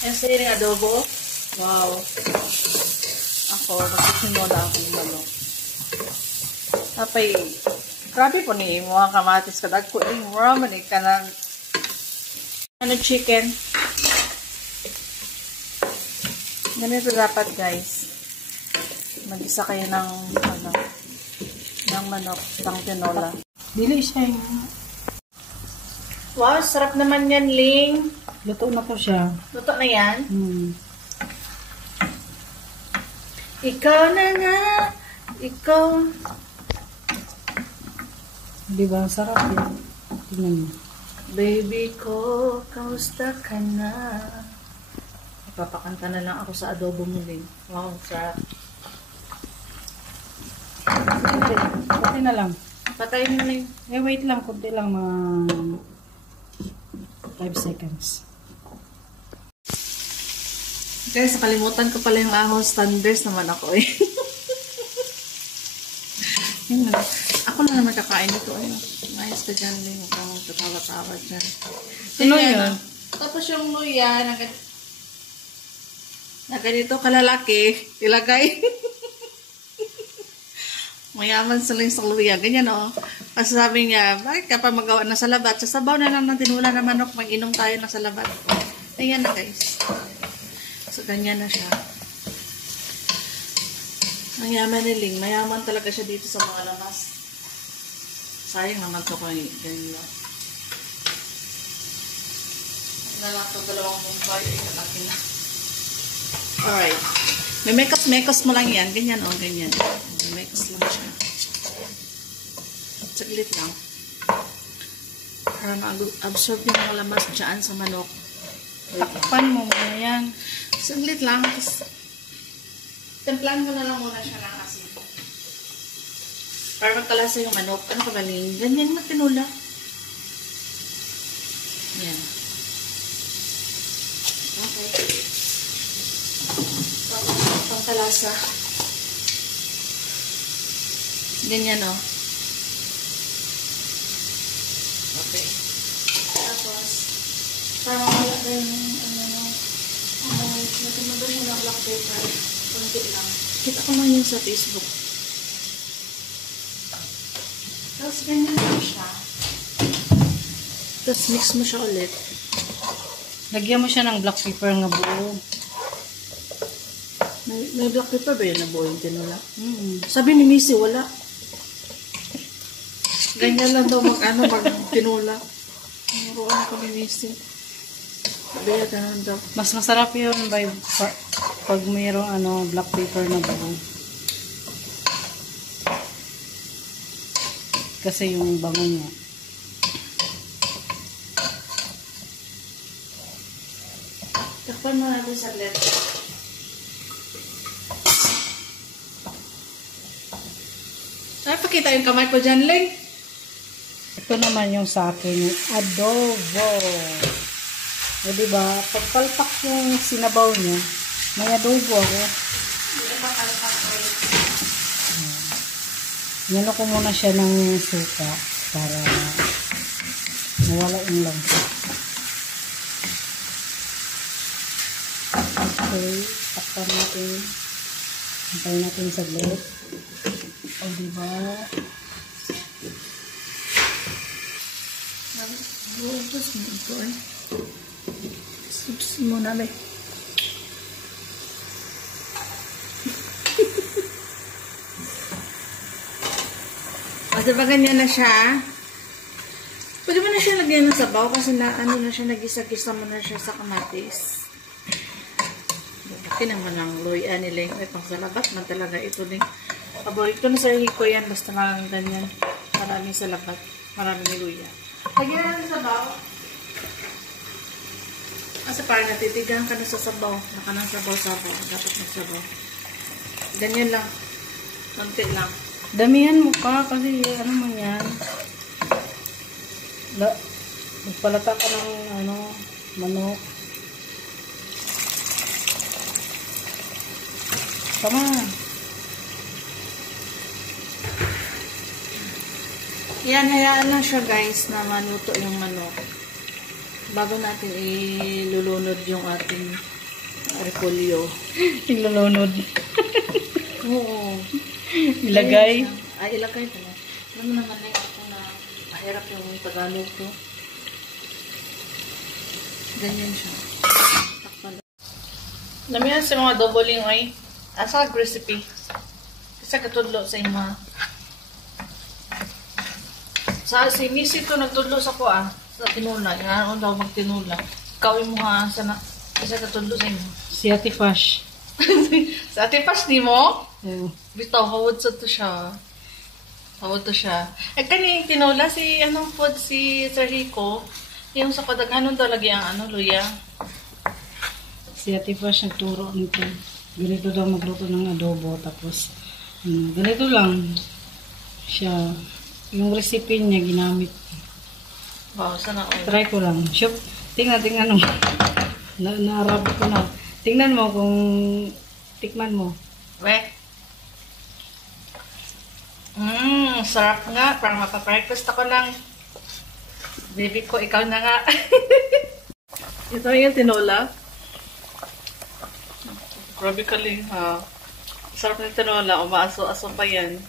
Yan sa yung adobo. Wow. Ako, nagsisimula akong manok. Tapay, grabe po ni mga kamatis kadag ko. Mura man ka ng chicken. Ganito dapat, guys. Mag-isa kayo ng manok, ng tinola. Dili siya yung... Wow, sarap naman yan, Ling. Luto na po siya. Luto na yan? Ikaw na nga. Ikaw. Di ba? Sarap yun. Tingnan mo. Baby ko, kamusta ka na? Ipapakanta na lang ako sa adobo mo, Ling. Wow, sarap. Patay na lang. Patayin mo, Ling. Wait lang. Kunti lang mga 5 seconds. Guys, nakalimutan ko pala yung ahos. Thunders naman ako eh. Yun lang. Ako na naman kakain ito. Ayos ka dyan, Ling. Huwag kang tatawa-tawa dyan. Ano yun? Tapos yung luya, na ganito kalalaki, ilagay. Mayaman sila sa luya. Ganyan, o. Kasi sabi niya, bakit ka pa magawa na sa labat? Sa sabaw na lang ng tinula na manok, mag-inom tayo na sa labat. Ayan na, guys. So, ganyan na siya. Ang yaman ni Ling. Mayaman talaga siya dito sa mga labas. Sayang naman ito kay ganyan lang. Na lang ito, dalawang mumbay. Ay, kalaki na. Alright. May mekos mo lang yan. Ganyan, o. Ganyan. May mekos lang siya. Saglit lang. Para ma-absorb yung mga lamas dyan sa manok. Takpan mo muna yan. Saglit lang. Tapos, templan mo na lang muna siya ng asin. Para magkalasa yung manok. Ano ka ba, Ling? Ganyan na tinula. Yan. Okay. Tapos, pangkalasa. Ganyan, o. Okay. Tapos, para wala na yung natin mo ba siya ng black pepper? Kunti lang. Kita ko man yun sa Facebook. Tapos, ganyan lang siya. Tapos, mix mo siya ulit. Lagyan mo siya ng black pepper nga buo. May black pepper ba yun na buo yung tinula? Sabi ni Missy, wala. Ganyan lang daw mag-tinula. Naruan ako ni Missy. Sabi niya, ganun daw. Mas masarap yun pag mayroong black pepper na buo. Kasi yung bango niya. Takpan mo natin sa saglit. Ay, pakita yung kamay ko dyan, Ling. Ito naman yung sa akin, adobo. O diba, pagpalpak yung sinabaw niya, may adobo ako. Nilo ko muna siya ng suka para mawala yung langsa. Okay, takpan natin. Hintayin natin saglit. O diba? Ubus mo ito eh. Subs mo na ba eh. O diba ganyan na siya? Pwede mo na siya lagyan ng sabaw kasi na siya, nagisa-gisa mo na siya sa kamatis. Laki naman ang luya ni Ling. May pangsalabat man talaga ito, Ling. Paborito na sa hiko yan. Basta lang ganyan. Maraming salabat. Maraming luya. Lagyan na ng sabaw. Kasi parang natitigan ka na sa sabaw. Naka ng sabaw-sabaw. Dapat magsabaw. Ganyan lang. Konti lang. Damihan mo pa kasi ano mo yan. Magpalata ka ng manok. Tama. Yan, hayaan lang siya guys na maluto yung manok. bago natin ilulunod yung ating repolyo. Ilulunod. Oo. Ilagay. Ay, ilagay pala. Alam mo naman na ako na mahirap yung Tagalog to. Ganyan siya. Takpan. Namihan sa mga doubling ay asa recipe. Kasi katudlo sa ima. Sa si Missy to nagtudlo sa ko sa tinula. Ano daw magtinula. Kawin mo ha sa na isa katudlo sa ima. Si Ate Fash. Sa Ate Pas ni mo? Oo. Bitaw, hawad sa to siya. Hawad to siya. Eh, kaning tinula, si, anong food, si Sir Rico, yung sa kadaghanon daw lagi ang, luya. Si Ate Fash nagturo nito. Ganito daw magluto ng adobo. Tapos, ganito lang siya. Yung recipe niya ginamit. Wow, sana all. Try ko lang. Shop, tingnan mo. Na-arab ko na. Tingnan mo kung tikman mo. We. Sarap nga. Parang mapaprequest ako lang. Baby ko, ikaw na nga. Ito yung tinola. Grabe kaling ha. Sarap ng tinola. Umaaso-aso pa yan.